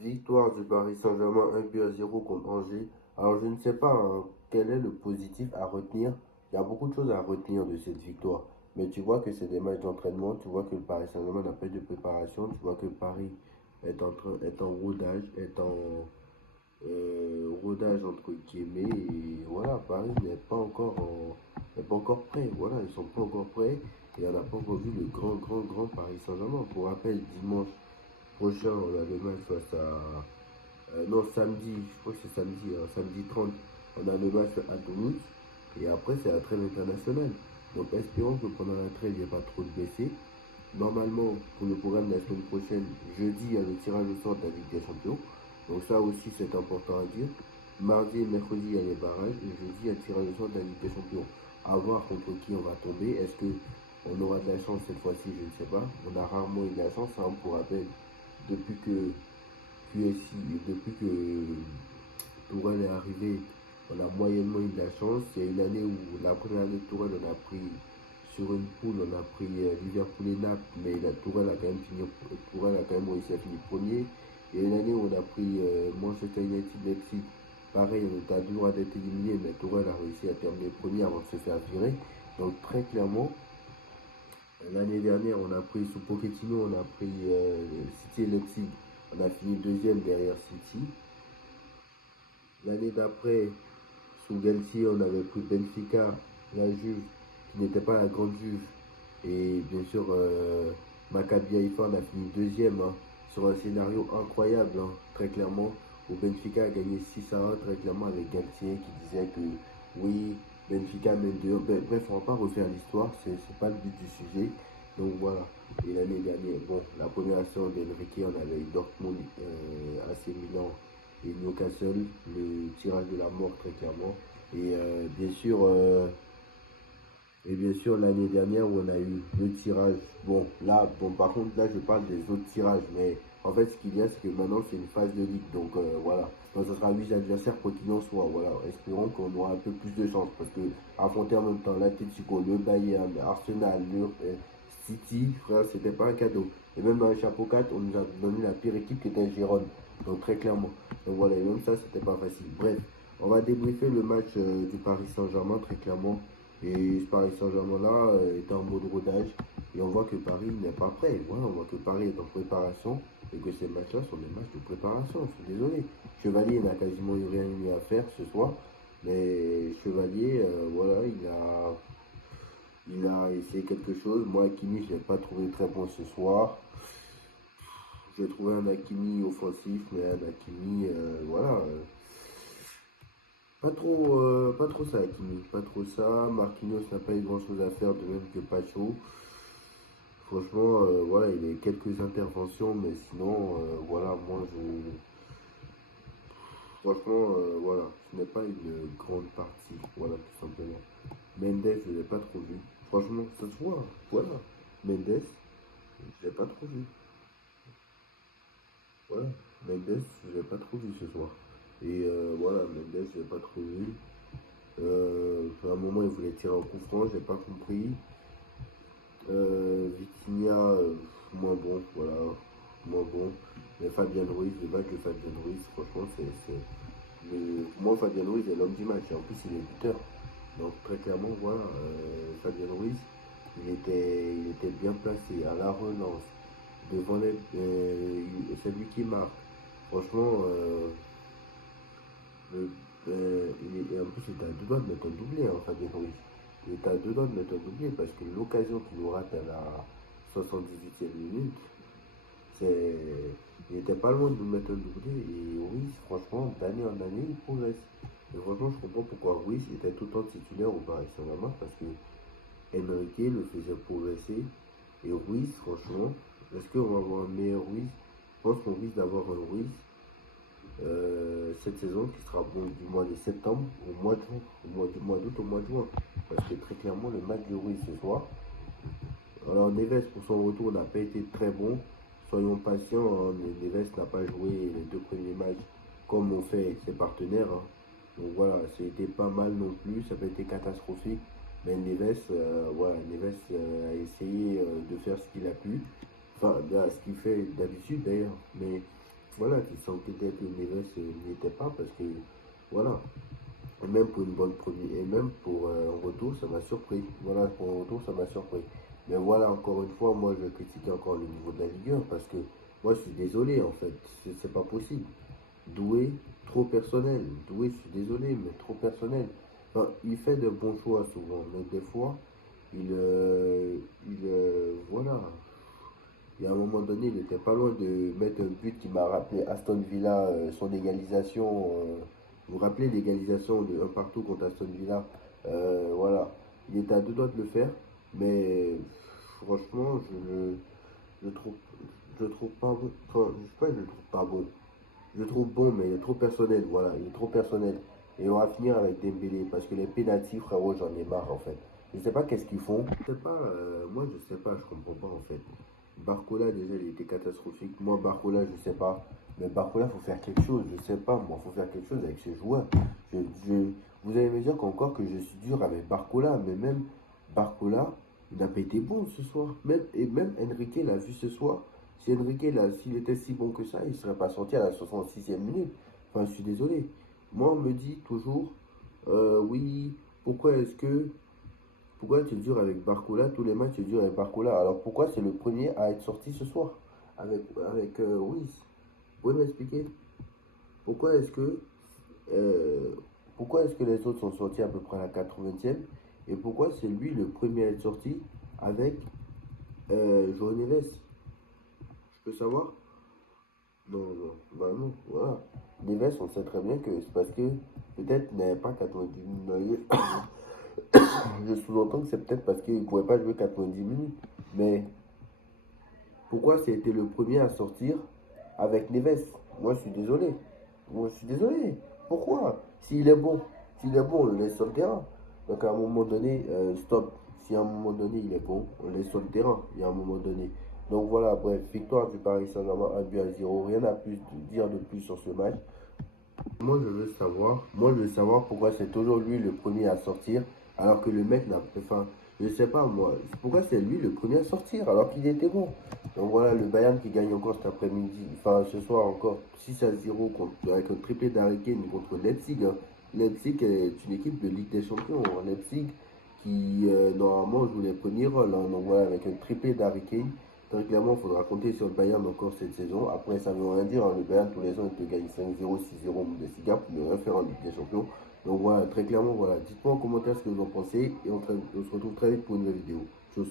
Victoire du Paris Saint-Germain 1 but à 0 contre Angers. Alors je ne sais pas hein, quel est le positif à retenir. Il y a beaucoup de choses à retenir de cette victoire. Mais tu vois que c'est des matchs d'entraînement. Tu vois que le Paris Saint-Germain n'a pas eu de préparation. Tu vois que Paris est en rodage, est en rodage entre guillemets. Et voilà, Paris n'est pas encore prêt. Voilà, ils sont pas encore prêts. Et on n'a pas encore vu le grand Paris Saint-Germain. Pour rappel, dimanche prochain, on a le match face à non, samedi, je crois que c'est samedi, hein, samedi 30, on a le match à Toulouse. Et après, c'est la trêve internationale. Donc, espérons que pendant la trêve, il n'y ait pas trop de blessés. Normalement, pour le programme de la semaine prochaine, jeudi, il y a le tirage au sort de la Ligue des Champions. Donc, ça aussi, c'est important à dire. Mardi et mercredi, il y a les barrages. Et jeudi, il y a le tirage au sort de la Ligue des Champions. À voir contre qui on va tomber. Est-ce que on aura de la chance cette fois-ci? Je ne sais pas. On a rarement eu de la chance, hein, pour rappel. Depuis que QSI, depuis que Tourelle est arrivé, on a moyennement eu de la chance. Il y a une année où, la première année de Tourelle, on a pris sur une poule, on a pris Liverpool et Naples, mais Tourelle a quand même réussi à finir premier. Il y a une année où on a pris Manchester United, Leipzig. Pareil, on était à deux droits d'être éliminé, mais Tourelle a réussi à terminer premier avant de se faire virer. Donc très clairement, l'année dernière, on a pris sous Pochettino, on a pris City et Leipzig. On a fini deuxième derrière City. L'année d'après, sous Galtier, on avait pris Benfica, la Juve, qui n'était pas la grande Juve. Et bien sûr, Maccabi Haïfa, on a fini deuxième, hein, sur un scénario incroyable, hein, très clairement, où Benfica a gagné 6-1, très clairement, avec Galtier qui disait que oui, Benfica mène 2. Bref, on ne va pas refaire l'histoire, c'est pas le but du sujet. Donc voilà. Et l'année dernière, bon, la première saison d'Enrique, on avait Dortmund, AC Milan et Newcastle, le tirage de la mort très clairement. Et bien sûr, l'année dernière où on a eu le tirage. Bon, là, bon, par contre, là, je parle des autres tirages. Mais en fait, ce qu'il y a, c'est que maintenant, c'est une phase de ligue. Donc, voilà. Donc, ce sera 8 adversaires, quoi qu'il en soit. Voilà. Espérons qu'on aura un peu plus de chance. Parce que affronter en même temps l'Atletico, le Bayern, Arsenal, le City, frère, c'était pas un cadeau. Et même dans les chapeaux 4, on nous a donné la pire équipe qui était Gérone. Donc, très clairement. Donc, voilà. Et même ça, c'était pas facile. Bref, on va débriefer le match du Paris Saint-Germain, très clairement. Et ce Paris Saint-Germain-là est en mode rodage. Et on voit que Paris n'est pas prêt. Voilà, on voit que Paris est en préparation et que ces matchs-là sont des matchs de préparation. Je suis désolé. Chevalier n'a quasiment eu rien eu à faire ce soir. Mais Chevalier, voilà, il a essayé quelque chose. Moi, Hakimi, je ne l'ai pas trouvé très bon ce soir. J'ai trouvé un Hakimi offensif, mais un Hakimi, voilà. Pas trop ça, Hakimi. Pas trop ça. Marquinhos n'a pas eu grand chose à faire, de même que Pacho. Franchement, voilà, il y a eu quelques interventions, mais sinon, voilà, moi, franchement, voilà, ce n'est pas une grande partie, voilà, tout simplement. Mendes, je ne l'ai pas trop vu. Franchement, ça se voit, voilà. Mendes, je ne l'ai pas trop vu. Voilà, Mendes, je ne l'ai pas trop vu ce soir. Et voilà, Mendes, je ne l'ai pas trop vu. À un moment, il voulait tirer un coup franc, j'ai pas compris. Vitinha, moins bon, voilà, moins bon. Mais Fabien Ruiz, le match de Fabien Ruiz, franchement, moi, Fabien Ruiz est l'homme du match, et en plus, il est buteur. Donc, très clairement, voilà, Fabien Ruiz, il était bien placé à la relance, devant c'est lui qui marque. Franchement, et en plus, il était à deux doigts de mettre un doublé, hein, Fabien Ruiz. Il était à deux doigts de mettre un doublé parce que l'occasion qu'il nous rate à la 78e minute, c'est, il était pas loin de nous mettre un doublé. Et Ruiz, franchement, d'année en année, il progresse. Et franchement, je comprends pourquoi Ruiz était tout le temps titulaire au Paris Saint-Germain parce que Enrique le faisait progresser. Et Ruiz, franchement, est-ce qu'on va avoir un meilleur Ruiz? Je pense qu'on risque d'avoir un Ruiz cette saison qui sera bon du mois de septembre au mois de juin, du mois d'août au mois de juin. Parce que très clairement, le match de Ruiz ce soir, alors Neves pour son retour n'a pas été très bon. Soyons patients, hein, Neves n'a pas joué les deux premiers matchs comme ont fait ses partenaires, hein. Donc voilà, c'était pas mal non plus, ça n'a pas été catastrophique. Mais Neves, voilà, Neves a essayé de faire ce qu'il a pu. Enfin, ce qu'il fait d'habitude d'ailleurs. Mais voilà, tu sens peut-être que Neves n'y était pas parce que, voilà. Et même pour une bonne première, et même pour un retour, ça m'a surpris. Voilà, pour un retour, ça m'a surpris. Mais voilà, encore une fois, moi, je critique encore le niveau de la Ligue 1 parce que moi, je suis désolé, en fait. C'est pas possible. Doué, trop personnel. Doué, je suis désolé, mais trop personnel. Enfin, il fait de bons choix souvent, mais des fois, voilà. Il y a un moment donné, il était pas loin de mettre un but qui m'a rappelé Aston Villa, son égalisation. Vous vous rappelez l'égalisation de un partout contre Aston Villa. Voilà. Il était à deux doigts de le faire, mais franchement, je trouve, je trouve pas bon. Enfin, je sais pas, je le trouve pas bon. Je le trouve bon, mais il est trop personnel. Voilà, il est trop personnel. Et on va finir avec Dembélé parce que les pénaltys, frérot, j'en ai marre en fait. Je sais pas qu'est-ce qu'ils font. Je sais pas, moi je sais pas, je comprends pas en fait. Barcola déjà il était catastrophique. Moi Barcola je sais pas. Mais Barcola faut faire quelque chose, je sais pas moi, faut faire quelque chose avec ses joueurs. Je, je- vous allez me dire qu'encore que je suis dur avec Barcola, mais même Barcola, il n'a pas été bon ce soir. Et même Enrique l'a vu ce soir. Si Enrique, là, s'il était si bon que ça, il ne serait pas sorti à la 66e minute. Enfin, je suis désolé. Moi, on me dit toujours, oui, pourquoi est-ce que pourquoi tu es dur avec Barcola? Tous les matchs, tu es dur avec Barcola. Alors pourquoi c'est le premier à être sorti ce soir avec Ruiz? Vous pouvez m'expliquer? Pourquoi est-ce que euh, pourquoi est-ce que les autres sont sortis à peu près à la 80e et pourquoi c'est lui le premier à être sorti avec João Neves? Je peux savoir? Non, non, bah non, voilà. Neves, on sait très bien que c'est parce que peut-être il n'avait pas 90 minutes. Je sous-entends que c'est peut-être parce qu'il ne pouvait pas jouer 90 minutes. Mais pourquoi c'était le premier à sortir avec Neves? Moi, je suis désolé. Moi, je suis désolé. Pourquoi? S'il est bon, on le laisse sur le terrain. Donc, à un moment donné, stop. Si à un moment donné, il est bon, on le laisse sur le terrain. Il y a un moment donné. Donc, voilà, bref, victoire du Paris Saint-Germain 1-0. Rien à plus dire de plus sur ce match. Moi je veux savoir pourquoi c'est toujours lui le premier à sortir, alors que le mec n'a pas, enfin, je sais pas moi, pourquoi c'est lui le premier à sortir, alors qu'il était bon. Donc voilà, le Bayern qui gagne encore cet après-midi, enfin ce soir encore 6-0 avec un triplé d'Harry Kane contre Leipzig, hein. Leipzig est une équipe de Ligue des Champions, hein. Leipzig qui normalement joue les premiers rôles, hein. Donc voilà, avec un triplé d'Harry Kane. Très clairement, il faudra compter sur le Bayern encore cette saison. Après, ça ne veut rien dire, hein. Le Bayern, tous les ans, il te gagne 5-0, 6-0 en Bundesliga pour ne rien faire en Ligue des Champions. Donc voilà, très clairement, voilà. Dites-moi en commentaire ce que vous en pensez et on se retrouve très vite pour une nouvelle vidéo. Tchuss.